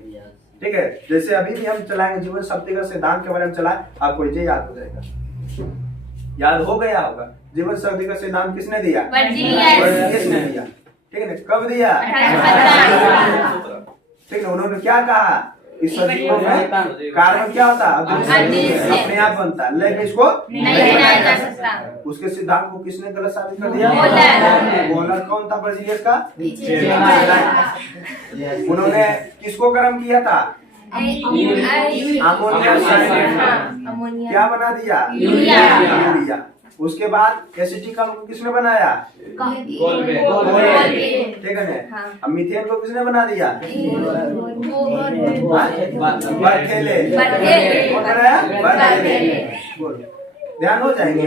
ठीक है, जैसे अभी भी हम चलाएंगे जीवन शक्ति का सिद्धांत के बारे में चलाए, आपको ये याद हो जाएगा, याद हो गया होगा। जीवन शक्ति का सिद्धांत किसने दिया? किसने दिया? ठीक है ना, कब दिया? ठीक है, उन्होंने क्या कहा? इस सजीवों में कार्बन क्या होता है? अपने आप बनता है, लेकिन इसको नहीं बनाया जा सकता। उसके सिद्धांत को किसने गलत साबित कर दिया? बोलर कौन था ब्राजीलियस का? उन्होंने किसको गर्म किया था? अमोनिया क्या बना दिया? यूरिया। उसके बाद एसिटिक अम्ल किसने बनाया? ठीक है ना। अब मीथेन को किसने बना दिया? ध्यान हो जाएंगे,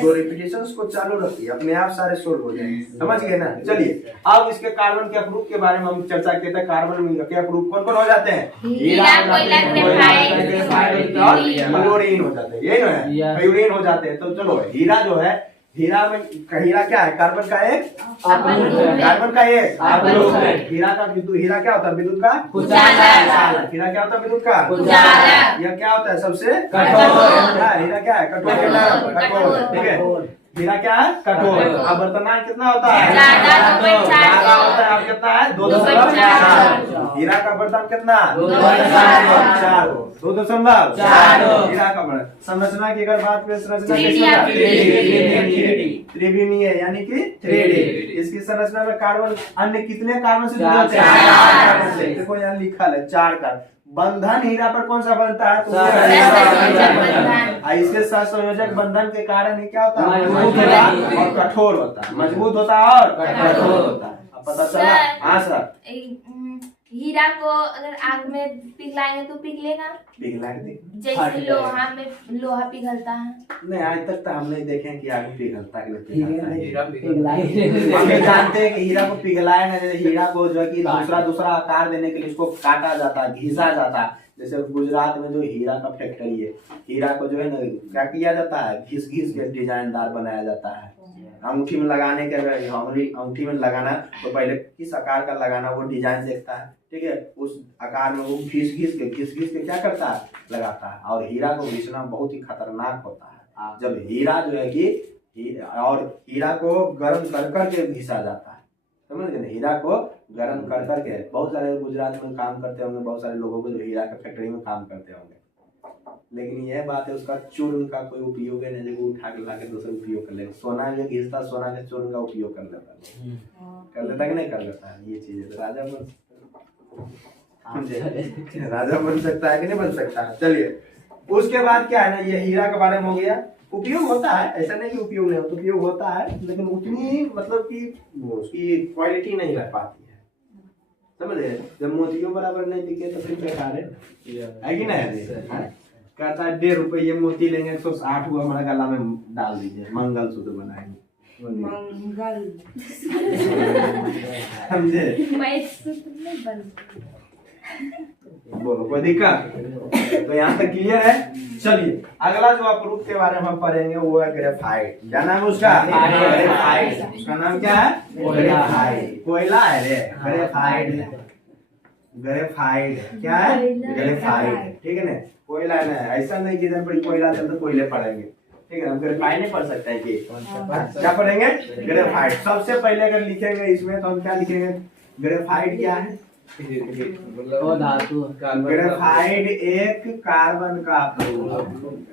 तो रिपीटेशंस को चालू रखिए, अपने आप सारे सोल्व हो जाएंगे, समझ गए ना। चलिए अब इसके कार्बन के अप्रूप के बारे में हम चर्चा करते हैं। कार्बन के अप्रूप कौन कौन हो जाते हैं? क्लोरीन हो जाते हैं, यही ना है, क्लोरीन हो जाते हैं। तो चलो हीरा जो है, हीरा में हीरा क्या है? कार्बन का एक, कार्बन का एक, हीरा का विद्युत, हीरा क्या होता है? विद्युत का उजाला। हीरा क्या होता है? विद्युत का उजाला। यह क्या होता है? सबसे कठोर। हीरा क्या है? कठोर, कठोर। ठीक है, हीरा क्या है? कठोर। अब वर्तमान कितना होता है? ज्यादा होता है। अब कितना है? 2.4। हीरा का वर्तमान कितना? 2.4। 2.4। हीरा का वर्तमान संरचना की अगर बात करें, संरचना त्रिविमीय यानी कि 3D। इसकी संरचना में कार्बन अन्य कितने कार्बन से जुड़े होते हैं? 4 कार्बन से। देखो यहाँ लिखा है 4 कार्बन। बंधन हीरा पर कौन सा बनता है? इसके साथ संयोजक बंधन के कारण ही क्या होता है? मजबूत होता है और कठोर होता है। मजबूत होता है और कठोर होता है। अब पता चला? हाँ सर। हीरा को अगर आग में पिघलाएंगे तो पिघलेगा? पिघलाएंगे जैसे लोहा में लोहा पिघलता है। नहीं, आज तक तो हम नहीं देखे कि आग पिघलता है। हम जानते हैं कि हीरा को पिघलाएंगे, जैसे हीरा को जो है कि दूसरा आकार देने के लिए इसको काटा जाता है, घिसा जाता है। जैसे गुजरात में जो हीरा का फैक्ट्री है, हीरा को जो है ना क्या किया जाता है? घिस के डिजाइनदार बनाया जाता है। अंगूठी में लगाने के, अगर अंगूठी में लगाना तो पहले किस आकार का लगाना वो डिजाइन देखता है। ठीक है, उस आकार में वो घिस के क्या करता है? लगाता है। और हीरा को घिसना बहुत ही खतरनाक होता है। जब हीरा जो है कि और हीरा को गर्म कर के घिसा जाता है, समझ गए? हीरा को गर्म कर के, बहुत सारे गुजरात में काम करते होंगे, बहुत सारे लोगों को जो हीरा के फैक्ट्री में काम करते होंगे, लेकिन यह बात है उसका चूर्ण का कोई उपयोग है नहीं, वो उठा के लाके दूसरा उपयोग कर लेगा। सोना में घिसता, सोना के चूर्ण का उपयोग कर लेता है, कि नहीं कर लेता है? ये चीज है। राजा बन सकता है कि नहीं बन सकता है? चलिए उसके बाद क्या है ना, ये हीरा के बारे में हो गया। उपयोग होता है, ऐसा नहीं कि उपयोग नहीं होता, उपयोग होता है, लेकिन उतनी मतलब कि उसकी क्वालिटी नहीं रह पाती है, समझ रहे? जब मोतियों बराबर नहीं दिखे तो फिर बेकार है कि नहीं? कहता है 1.5 रुपये मोती लेंगे, 160 हुआ हमारा गला में डाल दीजिए, मंगल सूत्र बनाएंगे। मंगल समझे? बोलो कोई दिक्कत? तो यहाँ तक क्लियर है। चलिए अगला जो अपरूप के बारे में हम पढ़ेंगे वो है ग्रेफाइट। क्या नाम है उसका? ग्रेफाइट। उसका नाम क्या है? ग्रेफाइट। कोयला है रे, ग्रेफाइट। ग्रेफाइट क्या है? ग्रेफाइट। ठीक है ना, कोयला है ना। ऐसा नहीं कि जब कोयला तो कोयले पढ़ेंगे, ठीक है? हम ग्रेफाइट नहीं पढ़ सकते हैं कि क्या पढ़ेंगे? ग्रेफाइट। सबसे पहले अगर लिखेंगे इसमें तो हम क्या लिखेंगे? ग्रेफाइट क्या है? वो धातु ग्रेफाइट एक कार्बन का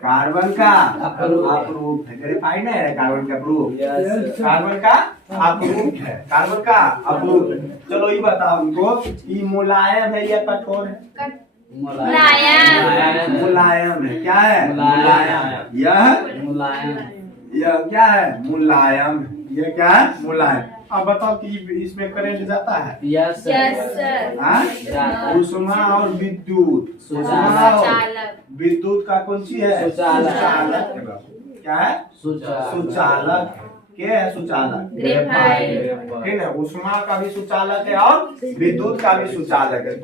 कार्बन का अप्रूप है। ग्रेफाइट नहीं है, कार्बन का अप्रूप, कार्बन का अप्रूप है, कार्बन का अप्रूप है। चलो ये बताओ हमको, ये मुलायम है या कठोर है? मुलायम। मुलायम है। क्या है? मुलायम। यह क्या है? मुलायम। यह क्या है? मुलायम। अब बताओ कि इसमें करंट जाता है? यस हाँ? ऊष्मा और विद्युत। ऊष्मा और विद्युत का कौन सी है? सुचालक। क्या है? सुचालक। क्या है? सुचालक। ग्रेफाइट। ठीक है, ऊष्मा का भी सुचालक है और विद्युत का भी सुचालक है।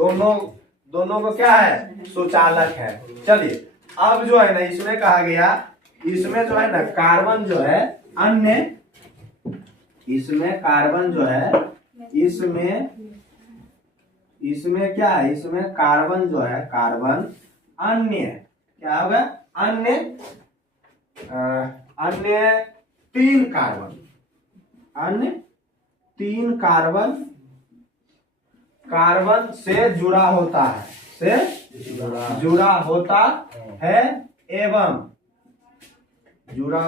दोनों को क्या है? सुचालक है। चलिए अब जो है ना, इसमें कहा गया, इसमें जो है ना कार्बन जो है अन्य, इसमें कार्बन जो है, इसमें क्या है? इसमें कार्बन जो है, कार्बन अन्य क्या होगा? अन्य तीन कार्बन, अन्य तीन कार्बन से जुड़ा होता है, से जुड़ा होता है एवं जुड़ा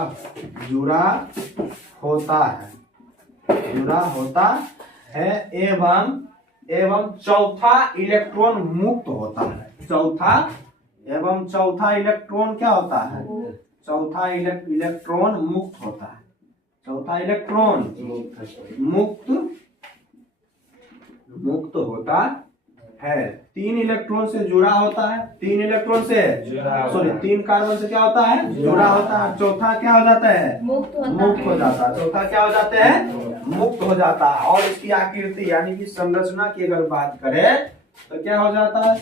होता है एवं चौथा इलेक्ट्रॉन मुक्त होता है। चौथा इलेक्ट्रॉन क्या होता है? चौथा इलेक्ट्रॉन मुक्त होता है। चौथा इलेक्ट्रॉन मुक्त होता है। तीन इलेक्ट्रॉन से जुड़ा होता है, तीन इलेक्ट्रॉन से तीन कार्बन से क्या होता है? जुड़ा होता है। चौथा क्या हो जाता है? मुक्त हो जाता है। चौथा क्या हो जाते हैं? मुक्त हो जाता है। और इसकी आकृति यानी कि संरचना की अगर बात करें तो क्या हो जाता है?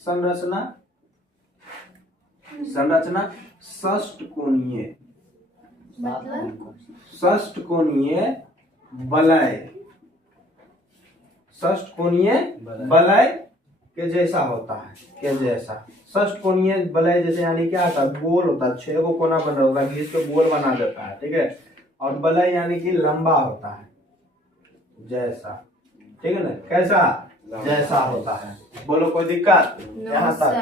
संरचना षष्ठकोणीय, षष्ठकोणीय वलय के जैसा होता है। के जैसा षष्ठकोणीय वलय जैसे यानी क्या होता है? गोल होता है, 6 कोना बना होगा, इसको गोल बना देता है। ठीक है, और वलय यानी कि लंबा होता है, जैसा। ठीक है ना? कैसा? जैसा होता है। बोलो कोई दिक्कत यहाँ तक?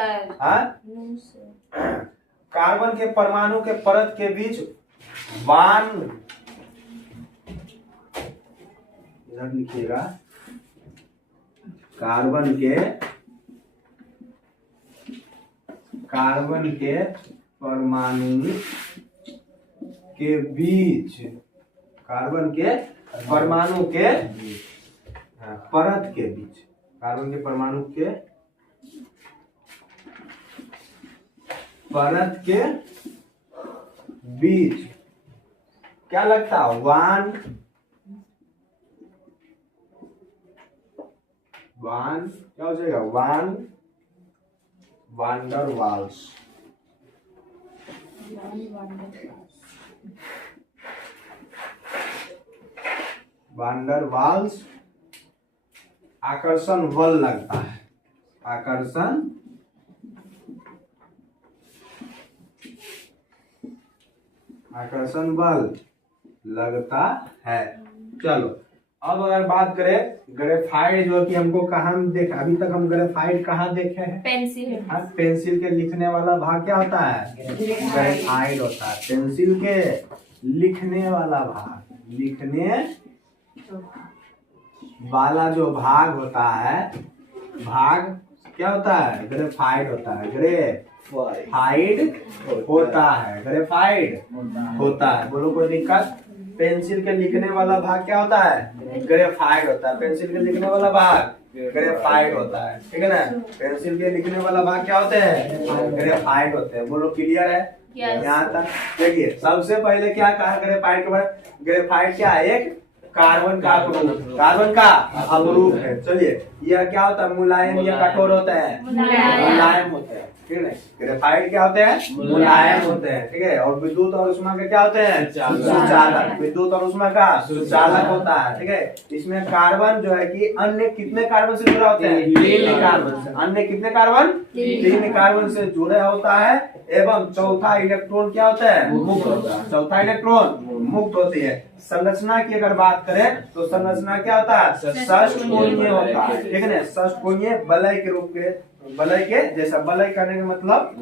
कार्बन के परमाणु के परत के बीच बाण, इधर लिखिएगा, कार्बन के परमाणु के बीच, कार्बन के परमाणु के परत के बीच, कार्बन के परमाणु के परत के बीच क्या लगता है? क्या हो जाएगा? वांडर वाल्स आकर्षण बल लगता है। आकर्षण बल लगता है। चलो अब अगर बात करें ग्रेफाइट, जो कि हमको कहाँ देखा, अभी तक हम ग्रेफाइट कहाँ देखे हैं? पेंसिल। हाँ, पेंसिल के लिखने वाला भाग क्या होता है? ग्रेफाइट होता है। पेंसिल के लिखने वाला भाग, लिखने वाला जो भाग होता है, भाग क्या होता है? ग्रेफाइट होता है। ग्रेफाइट होता है। बोलो कोई दिक्कत? पेंसिल के लिखने वाला भाग क्या होता है? ग्रेफाइट होता है। पेंसिल के लिखने वाला भाग ग्रेफाइट होता है। ठीक है ना? पेंसिल के लिखने वाला भाग क्या होते हैं? ग्रेफाइट होते हैं। बोलो क्लियर है यहाँ तक? देखिए सबसे पहले क्या कहा ग्रेफाइट के बारे में? ग्रेफाइट क्या है? एक कार्बन का अवरूप है। चलिए यह क्या होता है? मुलायम या कठोर होता है? मुलायम होता है। ठीक है। ग्रेफाइट क्या होते हैं? मुलायम होते हैं, ठीक है। और विद्युत और ऊष्मा के क्या होते हैं? सुचालक। विद्युत और ऊष्मा का सुचालक होता है, ठीक है। इसमें कार्बन जो है कि अन्य कितने कार्बन से जुड़ा होता है? 3 कार्बन से। अन्य कितने कार्बन? 3 कार्बन से जुड़ा होता है। एवं चौथा इलेक्ट्रॉन क्या होता है? मुक्त होता है। चौथा इलेक्ट्रॉन मुक्त होती है। संरचना की अगर बात करें तो संरचना क्या होता है? षष्ठकोणीय होता है, ठीक है ना। षष्ठकोणीय वलय के रूप के, वलय के जैसा। वलय करने का मतलब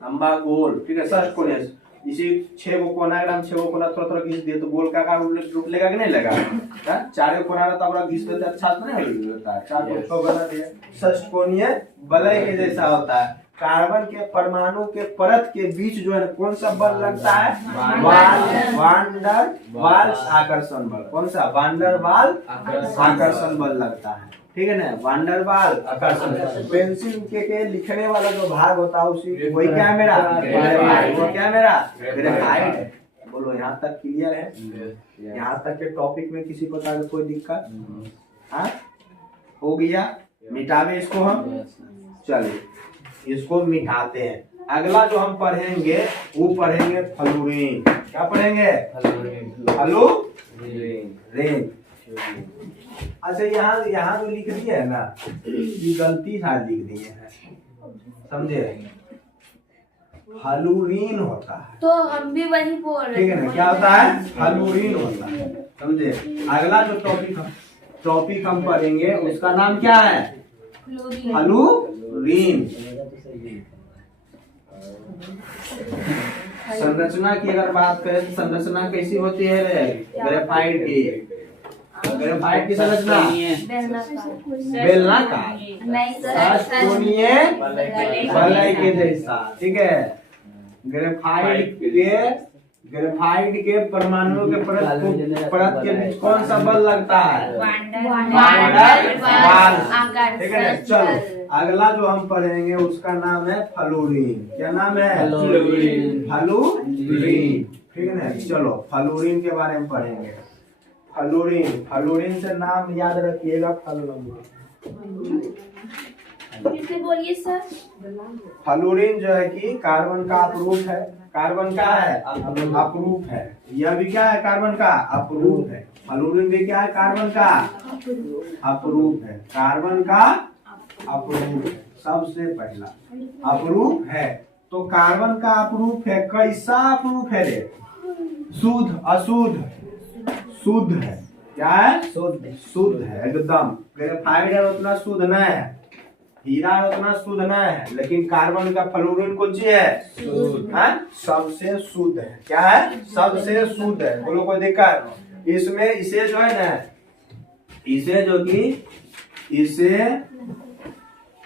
लंबा गोल, ठीक है। षष्ठकोणीय इसी 6 को कोना, अगर हम 6 को कोना थोड़ा घिस दिए तो गोल का आकार रूप लेगा कि नहीं लेगा? 4 कोना रहता है, घिस देते अच्छा तो नहीं होता है। 4 को 6 बना दिया। षष्ठकोणीय वलय के जैसा होता है। कार्बन के परमाणु के परत के बीच जो है कौन सा बल लगता है? वान डर वाल्स आकर्षण बल। कौन सा? वान डर वाल्स आकर्षण बल लगता है, ठीक है ना। वान डर वाल्स आकर्षण। पेंसिल के लिखने वाला जो भाग होता है उसी वही क्या है मेरा? वो क्या है मेरा? ग्रेफाइट है। बोलो यहाँ तक क्लियर है? यहाँ तक के टॉपिक में किसी प्रकार की कोई दिक्कत? हाँ हो गया। मिटावे इसको हम। चलिए इसको मिटाते हैं। अगला जो हम पढ़ेंगे वो पढ़ेंगे फ्लोरीन। क्या पढ़ेंगे? फ्लोरीन। अच्छा यहाँ जो लिख दिया है ना, ये गलती शायद लिख दिए हैं, समझे? फ्लोरीन होता है, तो हम भी वही बोल रहे, ठीक है ना। क्या होता है? फ्लोरीन होता है, समझे। अगला जो टॉपिक हम पढ़ेंगे उसका नाम क्या है? फ्लोरीन। संरचना की अगर बात करें तो संरचना कैसी होती है रे? ग्रेफाइट की। ग्रेफाइट की संरचना बेलनाकार, षष्ठकोणीय वलय के जैसा, ठीक है। ग्रेफाइट के परमाणु के परत के बीच कौन सा बल लगता है? ठीक है। चलो अगला जो हम पढ़ेंगे उसका नाम है फ्लोरीन। क्या नाम है? फ्लोरीन, ठीक है ना। चलो फ्लोरीन के बारे में पढ़ेंगे। फ्लोरीन से नाम याद रखिएगा। फिर से बोलिए सर। फ्लोरीन जो है कि कार्बन का अपरूप है। कार्बन का है? अपरूप है। यह भी क्या है? कार्बन का अपरूप है। फ्लोरीन भी क्या है? कार्बन का अपरूप है। कार्बन का अपरूप है। सबसे पहला अपरूप है। तो कार्बन का अपरूप है। कैसा अपरूप है रे? शुद्ध, अशुद्ध? शुद्ध है। क्या है? शुद्ध है एकदम। ग्रेफाइट उतना शुद्ध नहीं है, हीरा उतना शुद्ध नहीं है, लेकिन कार्बन का फ्लोरीन कौन सी है? सबसे शुद्ध है। क्या है? सबसे शुद्ध है। बोलो कोई दिक्कत इसमें? इसे जो है ना, इसे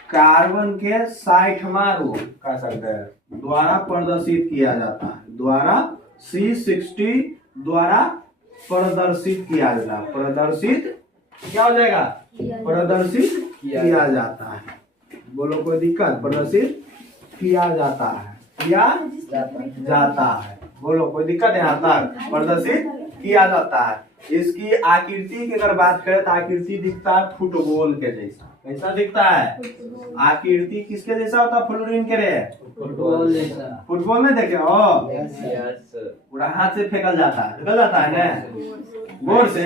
कार्बन के 60वां रूप कह सकते हैं द्वारा प्रदर्शित किया जाता है। द्वारा C60 द्वारा प्रदर्शित किया जाता है। प्रदर्शित क्या हो जाएगा? प्रदर्शित किया जाता है। बोलो कोई दिक्कत? प्रदर्शित किया जाता है, किया जाता है। बोलो कोई दिक्कत? यहाँ तक प्रदर्शित किया जाता है। इसकी आकृति की अगर बात करें तो आकृति दिखता है फुटबॉल के जैसा। कैसा दिखता है? आकृति किसके जैसा होता है? फ्लोरीन के रे फुटबॉल में देखे हो? पूरा हाथ से फेंकल जाता है ना, गोल से।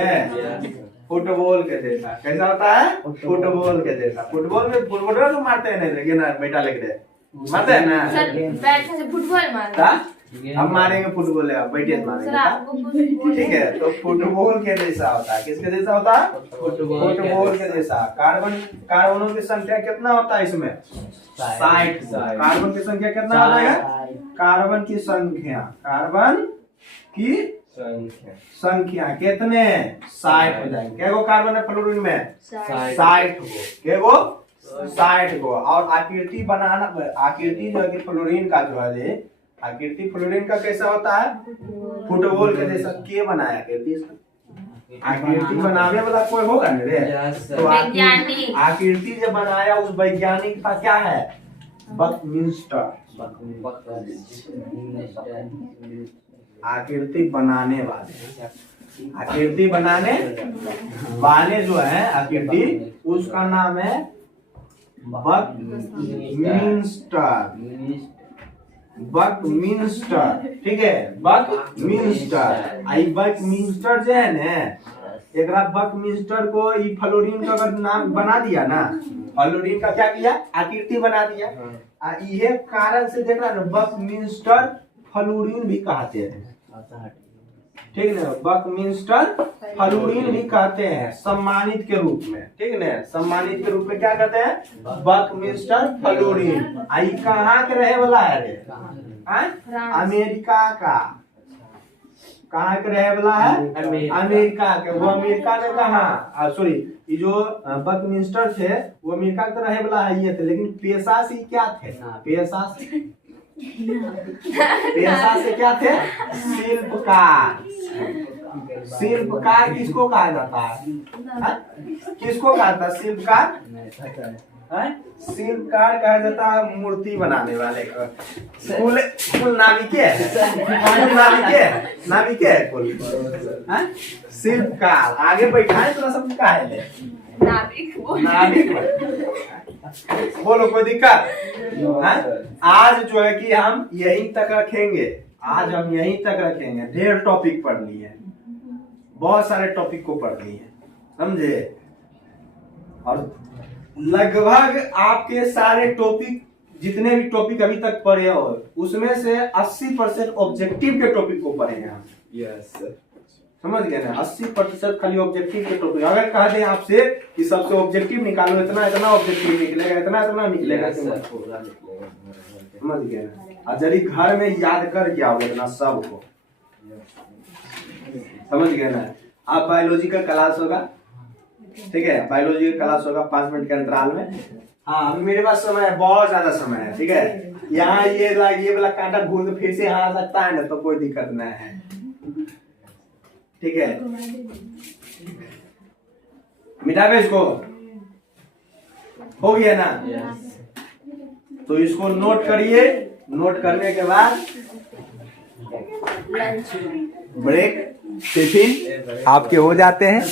फुटबॉल के जैसा कैसा होता है? फुटबॉल के जैसा। फुटबॉल में फुटबॉल तो मारते हैं नहीं, बेटा लेके मारते हैं ना। बैट से फुटबॉल मारता हम मारेंगे फुटबॉल, बैठे मारेंगे, ठीक है। तो फुटबॉल के जैसा होता है। किसके जैसा होता है? फुटबॉल के जैसा। कार्बनों की संख्या कितना होता है इसमें? 60। कार्बन की संख्या कितना होता है? कार्बन की संख्या कितने? 60 हो जाएंगे। क्या कार्बन है फ्लोरीन में? 60 को। और आकृति बनाना, आकृति जो है फ्लोरीन का जो है, आकृति फ्लोरीन का कैसा होता है? फुटबॉल के जैसा। के बनाया आकृति बनाने वाला कोई होगा ना रे? तो आकृति जो बनाया उस वैज्ञानिक का क्या है? बकमिंस्टर। आकृति बनाने वाले जो है आकृति, उसका नाम है बकमिंस्टर, ठीक है, बकमिंस्टर। आई बकमिंस्टर जो है ना, एकरा बकमिंस्टर को ई फ्लोरीन का अगर नाम बना दिया ना, फ्लोरीन का क्या किया, आकृति बना दिया। ये कारण से देख रहा ना, बकमिंस्टर फ्लोरीन भी कहते हैं, ठीक ना, बकमिंस्टर फ्लोरीन भी कहते हैं सम्मानित के रूप में, ठीक ना, सम्मानित के रूप में क्या कहते हैं, बकमिंस्टर फ्लोरीन। आई कहाँ के रहे वाला है रे, अमेरिका का, कहाँ के रहे वाला है, अमेरिका के। वो अमेरिका में कहाँ, सॉरी, ये जो बकमिंस्टर थे वो अमेरिका के रहे वाला है ये थे, लेकिन पेशा से क्या थे, पेशा से क्या थे, शिल्पकार। शिल्पकार किसको कहा जाता है, किसको कहा जाता है शिल्पकार, शिल्पकार कहा जाता है मूर्ति बनाने वाले को। कुल नाविके कुल शिल्पकार। आगे बैठाए तो सब का है नाविक। बोलो कोई दिक्कत, आज जो है कि हम यहीं तक रखेंगे, आज हम यहीं तक रखेंगे। ढेर टॉपिक पढ़ लिए, बहुत सारे टॉपिक को पढ़ लिए, समझे। और लगभग आपके सारे टॉपिक, जितने भी टॉपिक अभी तक पढ़े हो, उसमें से 80% ऑब्जेक्टिव के टॉपिक को पढ़े हैं हम। यस, समझ गए ना, 80% खाली ऑब्जेक्टिव के टॉपिक। अगर कह दें आपसे कि सबसे ऑब्जेक्टिव निकालो, इतना इतना ऑब्जेक्टिव निकलेगा, इतना इतना निकलेगा, समझ गए ना। और यदि घर में याद कर क्या होगा इतना सबको, समझ गए ना। आप बायोलॉजी का क्लास होगा, ठीक है, बायोलॉजी का क्लास होगा 5 मिनट के अंतराल में। हाँ, अभी मेरे पास समय है, बहुत ज्यादा समय है, ठीक है। यहाँ ये वाला कांटा घूम के फिर से यहाँ आ सकता है ना, तो कोई दिक्कत नहीं है, ठीक है। मिटावे इसको, हो गया ना। तो इसको नोट करिए, नोट करने के बाद ब्रेक टिफिन आपके हो जाते हैं।